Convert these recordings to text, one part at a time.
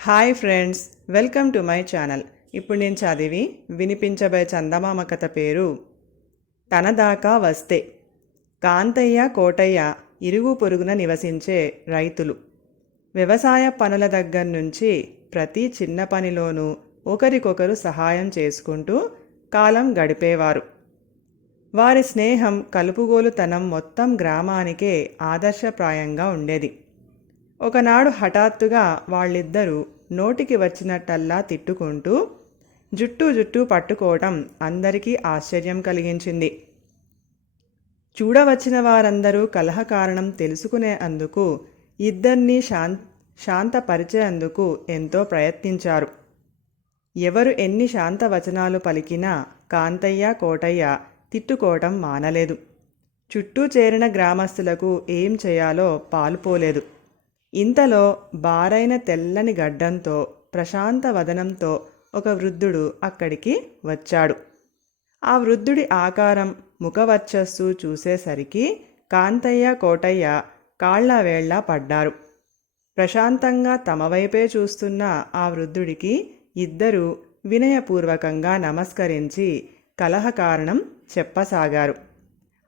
Hi friends welcome to my channel. ఇప్పుడు నేను చదివి వినిపించబోయే చందమామ కథ పేరు తన దాకా వస్తే. కాంతయ్య కోటయ్య ఇరుగు పొరుగున నివసించే రైతులు. వ్యవసాయ పనుల దగ్గర నుంచి ప్రతి చిన్న పనిలోనూ ఒకరికొకరు సహాయం చేసుకుంటూ కాలం గడిపేవారు. వారి స్నేహం కలుపుగోలుతనం మొత్తం గ్రామానికే ఆదర్శప్రాయంగా ఉండేది. ఒకనాడు హఠాత్తుగా వాళ్ళిద్దరూ నోటికి వచ్చినట్టల్లా తిట్టుకుంటూ జుట్టు జుట్టు పట్టుకోవటం అందరికీ ఆశ్చర్యం కలిగించింది. చూడవచ్చిన వారందరూ కలహ కారణం తెలుసుకునే అందుకు ఇద్దరినీ శాం శాంతపరిచేందుకు ఎంతో ప్రయత్నించారు. ఎవరు ఎన్ని శాంత వచనాలు పలికినా కాంతయ్య కోటయ్య తిట్టుకోవటం మానలేదు. చుట్టూ చేరిన గ్రామస్తులకు ఏం చేయాలో పాలుపోలేదు. ఇంతలో బారైన తెల్లని గడ్డంతో ప్రశాంత వదనంతో ఒక వృద్ధుడు అక్కడికి వచ్చాడు. ఆ వృద్ధుడి ఆకారం ముఖవర్చస్సు చూసేసరికి కాంతయ్య కోటయ్య కాళ్ళ వేళ్ళ పడ్డారు. ప్రశాంతంగా తమ వైపే చూస్తున్న ఆ వృద్ధుడికి ఇద్దరూ వినయపూర్వకంగా నమస్కరించి కలహ కారణం చెప్పసాగారు.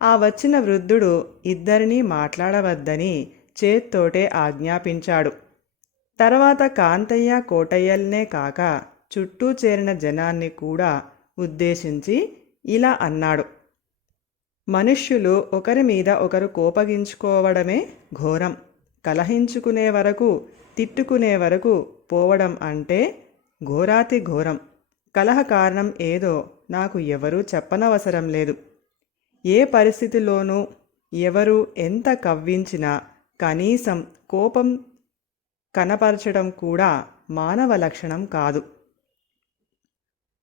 ఆ వచ్చిన వృద్ధుడు ఇద్దరినీ మాట్లాడవద్దని చేత్తోటే ఆజ్ఞాపించాడు. తర్వాత కాంతయ్య కోటయ్యల్నే కాక చుట్టూ చేరిన జనాన్ని కూడా ఉద్దేశించి ఇలా అన్నాడు. మనుష్యులు ఒకరి మీద ఒకరు కోపగించుకోవడమే ఘోరం. కలహించుకునే వరకు తిట్టుకునే వరకు పోవడం అంటే ఘోరాతి ఘోరం. కలహ కారణం ఏదో నాకు ఎవరూ చెప్పనవసరం లేదు. ఏ పరిస్థితిలోనూ ఎవరు ఎంత కవ్వించినా కనీసం కోపం కనపరచడం కూడా మానవ లక్షణం కాదు.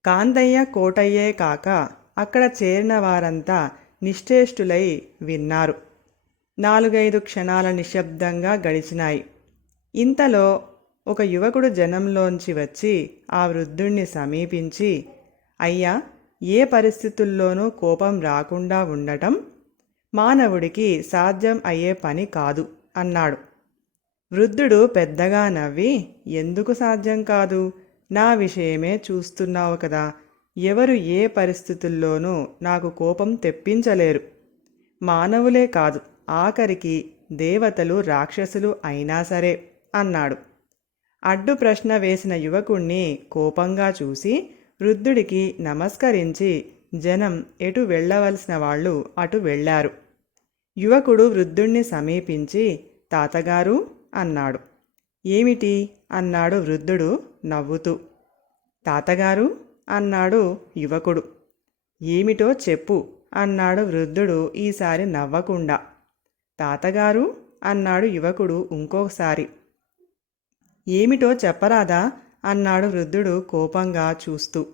కాంతయ్య కోటయ్యే కాక అక్కడ చేరిన వారంతా నిశ్చేష్టులై విన్నారు. నాలుగైదు క్షణాల నిశ్శబ్దంగా గడిచినాయి. ఇంతలో ఒక యువకుడు జనంలోంచి వచ్చి ఆ వృద్ధుణ్ణి సమీపించి అయ్యా ఏ పరిస్థితుల్లోనూ కోపం రాకుండా ఉండటం మానవుడికి సాధ్యం అయ్యే పని కాదు. అన్నాడు. వృద్ధుడు పెద్దగా నవ్వి ఎందుకు సాధ్యం కాదు? నా విషయమే చూస్తున్నావు కదా. ఎవరు ఏ పరిస్థితుల్లోనూ నాకు కోపం తెప్పించలేరు. మానవులే కాదు ఆఖరికి దేవతలు రాక్షసులు అయినా సరే అన్నాడు. అడ్డు ప్రశ్న వేసిన యువకుణ్ణి కోపంగా చూసి వృద్ధుడికి నమస్కరించి జనం ఎటు వెళ్ళవలసిన వాళ్ళు అటు వెళ్ళారు. యువకుడు వృద్ధుణ్ణి సమీపించి తాతగారు అన్నాడు. ఏమిటి అన్నాడు వృద్ధుడు నవ్వుతూ. తాతగారు అన్నాడు యువకుడు. ఏమిటో చెప్పు అన్నాడు వృద్ధుడు ఈసారి నవ్వకుండా. తాతగారు అన్నాడు యువకుడు ఇంకోసారి ఏమిటో చెప్పరాదా అన్నాడు వృద్ధుడు కోపంగా చూస్తూ.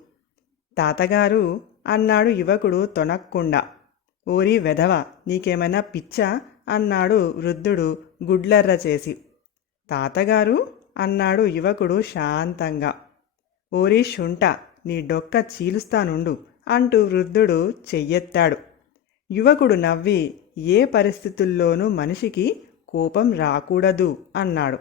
తాతగారు అన్నాడు యువకుడు తొనక్కుండా. ఓరి వెధవ నీకేమైనా పిచ్చా? అన్నాడు వృద్ధుడు గుడ్లర్ర చేసి. తాతగారు? అన్నాడు యువకుడు శాంతంగా. ఓరి శుంట నీ డొక్క చీలుస్తానుండు అంటూ వృద్ధుడు చెయ్యెత్తాడు. యువకుడు నవ్వి ఏ పరిస్థితుల్లోనూ మనిషికి కోపం రాకూడదు అన్నాడు.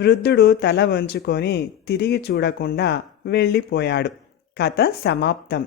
వృద్ధుడు తల వంచుకొని తిరిగి చూడకుండా వెళ్ళిపోయాడు. కథ సమాప్తం.